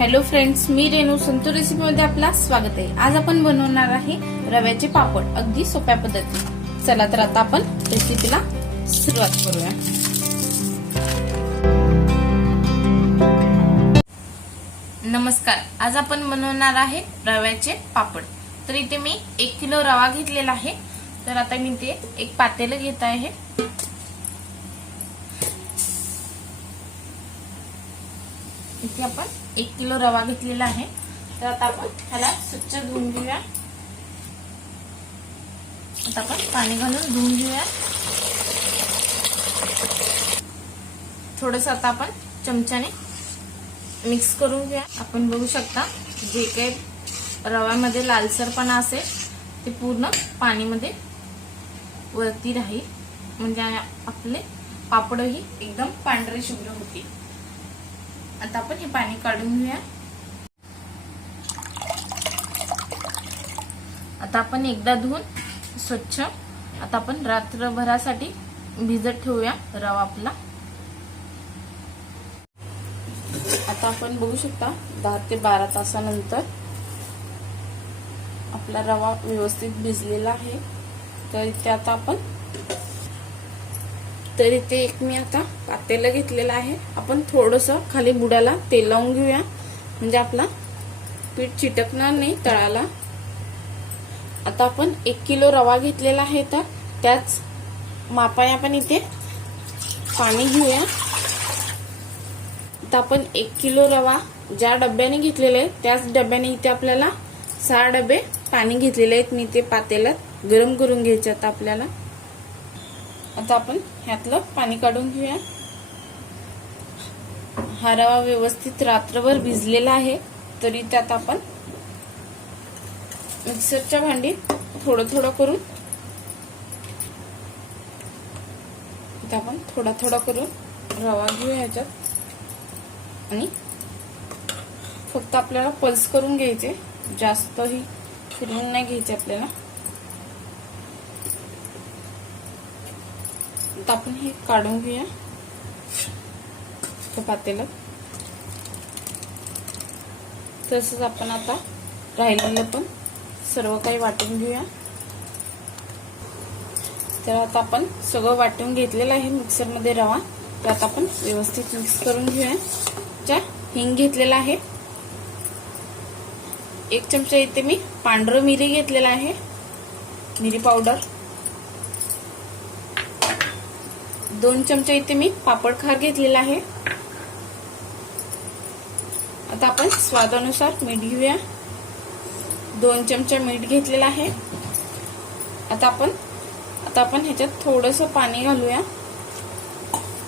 Hello friends, मी Renu Santu recipe मध्ये आपला स्वागत आहे। आज आपण बनवणार आहे रव्याचे पापड अगदी सोप्या पद्धतीने। चला तर आता आपण रेसिपीला सुरुवात करूया। नमस्कार, आज आपण बनवणार आहे रव्याचे पापड। तर इथे मी 1 किलो रवा घेतलेला आहे। तर आता मी ते एक पातेलं घेत आहे। इथे आपण 1 किलो रवा घेतलेला आहे। तर आता आपण ह्याला स्वच्छ धुवून घेऊया। आता आपण पाणी घालून धुवून घेऊया। थोडस आता आपण चमच्याने मिक्स करून घेऊया। आपण बघू शकता जे काही रव्यामध्ये लालसरपणा असेल ते पूर्ण पाणीमध्ये वरती राहील, म्हणजे आपले पापडही एकदम पांढरे शुभ्र होतील। आता आपण हे पाणी काढून घेऊया। आता आपण एकदा धुवून स्वच्छ आता आपण रात्रभरासाठी भिजत ठेवूया रवा आपला। आता आपण बघू शकता 10 ते 12 तासानंतर आपला रवा व्यवस्थित भिजलेला आहे। तर इथे आता आपण तर इथे एक मी आता पातेलं घेतलेलं आहे। आपण थोडंसं खाली बुडाला तेल लावून घेऊया, म्हणजे आपला पीठ चिटकणार नाही तळाला। आता आपण 1 किलो रवा घेतलेला आहे, तर त्याच मापाने आपण इथे पाणी घेऊया। आता आपण 1 किलो रवा ज्या डब्याने घेतलेले आहे त्याच डब्याने इथे आपल्याला 6 डबे पाणी घेतलेले आहेत। मी ते पातेल्यात गरम करून घ्यायचे आता आपल्याला। आता आपण ह्यातलं पाणी काढून घेऊया। हा रवा व्यवस्थित रात्रभर भिजलेला आहे। तरी त्यात आपण मिक्सरच्या भांडीत थोडं थोडं करून इथे आपण थोडा थोडा करून रवा घेऊया ह्याच्यात, आणि फक्त आपल्याला पल्स करून घ्यायचे, जास्तही फिरवून नाही घ्यायचे आपल्याला। आता आपण हे काढून घेऊया पातेलं। तसंच आपण आता राहिलेलं पण सर्व काही वाटून घेऊया। तर आता आपण सगळं वाटून घेतलेलं आहे मिक्सर मध्ये रवा। त्यात आपण व्यवस्थित मिक्स करून घेऊया। ज्या हिंग घेतलेला आहे, 1 चमचा इथे मी पांढरं मिरी घेतलेला आहे, मिरी पावडर। 2 चमचे इथे मी पापड खार घेतलेला आहे। आता आपण स्वादानुसार मीठ घेऊया। 2 चमचे मीठ घेतलेला आहे। आता आपण ह्याच्यात थोडंसं पाणी घालूया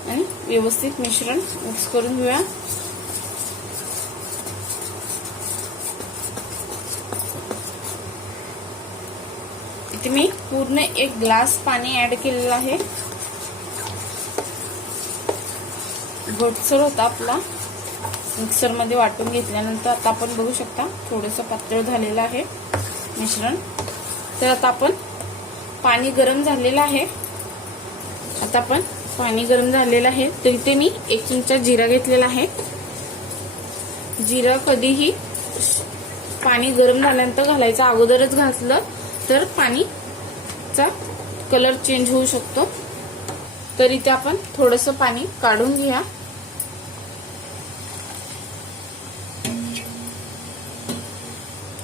आणि व्यवस्थित मिश्रण मिक्स करून घेऊया। इथे मी पूर्ण 1 ग्लास पाणी ऍड केलेलं आहे। घोटसर होता आपला मिक्सर मध्ये वाटून घेतल्यानंतर। आता आपण बघू शकता थोडंसं पातळ झालेलं आहे मिश्रण। तर आता आपण पाणी गरम झालेलं आहे। आता आपण पाणी गरम झालेलं आहे, तर इथे मी 1 चमचा जिरा घेतलेला आहे। जिरा कधीही पाणी गरम झाल्यानंतर घालायचं, अगोदरच घातलं तर पाणीचा कलर चेंज होऊ शकतो। तर इथे आपण थोडंसं पाणी काढून घ्या।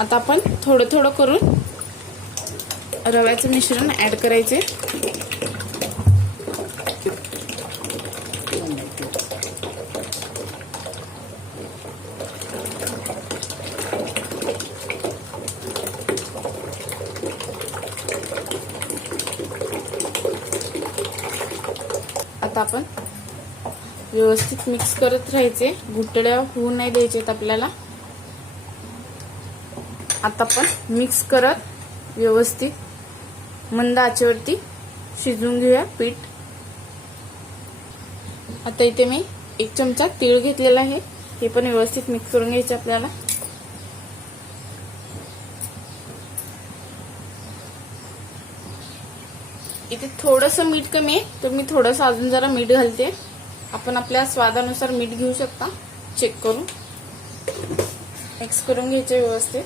आता आपण थोडं थोडं करून रव्याचं मिश्रण ऍड करायचे। आता आपण व्यवस्थित मिक्स करत राहायचे, गुठळ्या होऊ नाही द्यायचेत आपल्याला। आता आपण मिक्स करत व्यवस्थित मंद आचेवरती शिजवून घेऊया पीठ। आता इथे मी 1 चमचा तीळ घेतलेला आहे, हे पण व्यवस्थित मिक्स करून घ्यायचे आपल्याला। इथे थोडंसं मीठ कमी आहे, तर मी थोडंसं अजून जरा मीठ घालते। आपण आपल्या स्वादानुसार मीठ घेऊ शकता चेक करून। मिक्स करून घ्यायचे व्यवस्थित.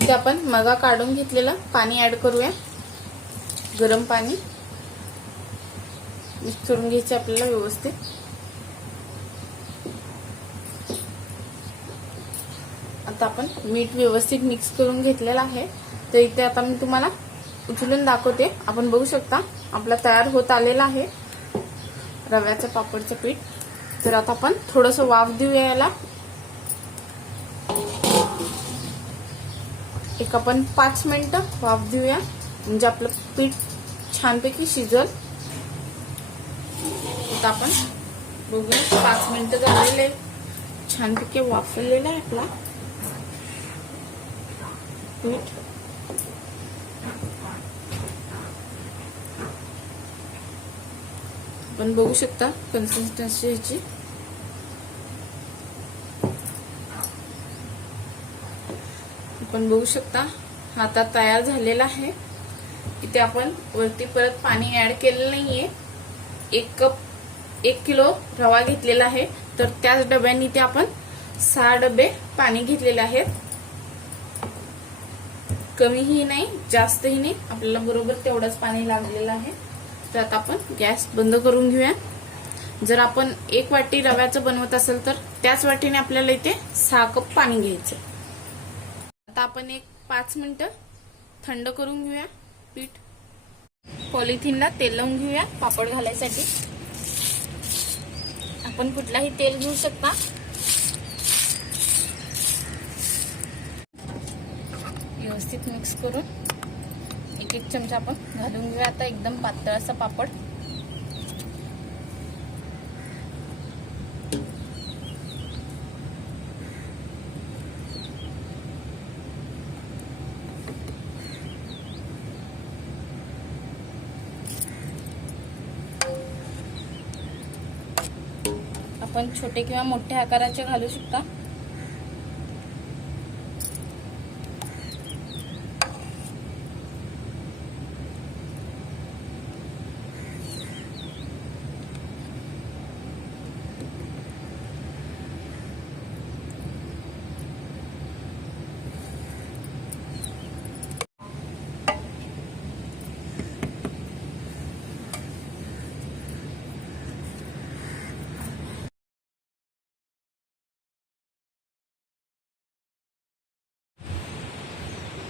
इथे आपण मगा काढून घेतलेलं पाणी ऍड करूया, गरम पाणी. मिक्स करून घ्यायचे आपल्याला व्यवस्थित. आता आपण मीठ व्यवस्थित मिक्स करून घेतलेलं आहे. तर इथे आता मी तुम्हाला उचलून दाखवते. आपण बघू शकता आपला तयार होत आलेला आहे रव्याचं पापडचं पीठ. तर आता आपण थोडंसं वाफ देऊया याला. एक आपण 5 मिनिटं वाफ देऊया, म्हणजे आपलं पीठ छानपैकी शिजल. आता आपण बघूया 5 मिनिटं झालेले, छानपैकी वाफलेलं आहे आपला पीठ. आपण बघू शकता कन्सिस्टन्सी ह्याची. आपण बघू शकता हा आता तयार झालेला आहे. इथे आपण वरती परत पाणी ऍड केलेलं नाहीये. 1 किलो रवा घेतलेला आहे, तर त्याच डब्याने इथे आपण 6 डबे पाणी घेतलेले आहेत. कमीही नाही जास्तही नाही, आपल्याला बरोबर तेवढंच पाणी लागलेलं आहे. तर आता आपण गॅस बंद करून घेऊया. जर आपण 1 वाटी रव्याचं बनवत असेल तर त्याच वाटीने आपल्याला इथे 6 कप पाणी घ्यायचं. आता आपण 5 मिनिटं थंड करून घेऊया पीठ. पॉलिथिनला तेल लावून घेऊया पापड घालायसाठी. आपण कुठलाही तेल घेऊ शकता. व्यवस्थित मिक्स करून 1 चमचा आपण घालून घेऊया. आता एकदम पातळ असा पापड. आपण छोटे किंवा मोठ्या आकाराचे घालू शकता.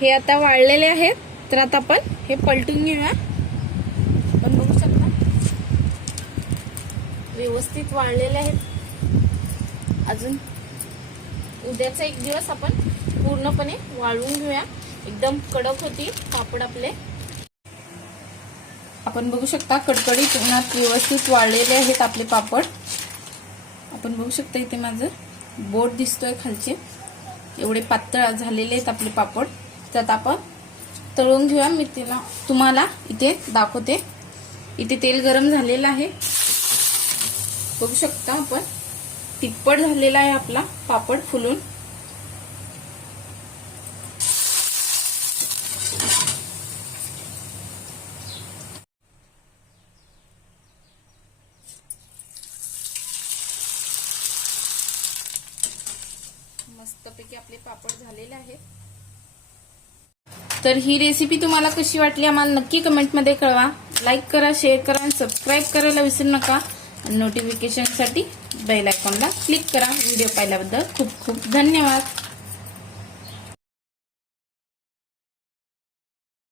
हे आता वाळलेले आहेत, तर आता आपण हे पलटून घेऊया. आपण बघू शकता व्यवस्थित वाळलेले आहेत. अजून उद्याचा 1 दिवस आपण पूर्णपणे वाळवून घेऊया. एकदम कडक होती पापड आपले. आपण बघू शकता कडकडीत उन्हात व्यवस्थित वाळलेले आहेत आपले पापड. आपण बघू शकता इथे माझं बोट दिसतोय खालचे, एवढे पातळ झालेले आहेत आपले पापड. त्यात आपण तळून घेऊया. मी तुम्हाला इथे दाखवते. इथे तेल गरम झालेलं आहे, बघू शकता आपण. तिप्पट झालेला आहे आपला पापड फुलून. मस्तपैकी आपले पापड झालेले आहेत. तर ही रेसिपी तुम्हाला कशी वाटली आम्हाला नक्की कमेंटमध्ये कळवा. लाईक करा, शेअर करा आणि सबस्क्राईब करायला विसरू नका. नोटिफिकेशनसाठी बेल आयकॉनला क्लिक करा. व्हिडिओ पाहिल्याबद्दल खूप खूप धन्यवाद.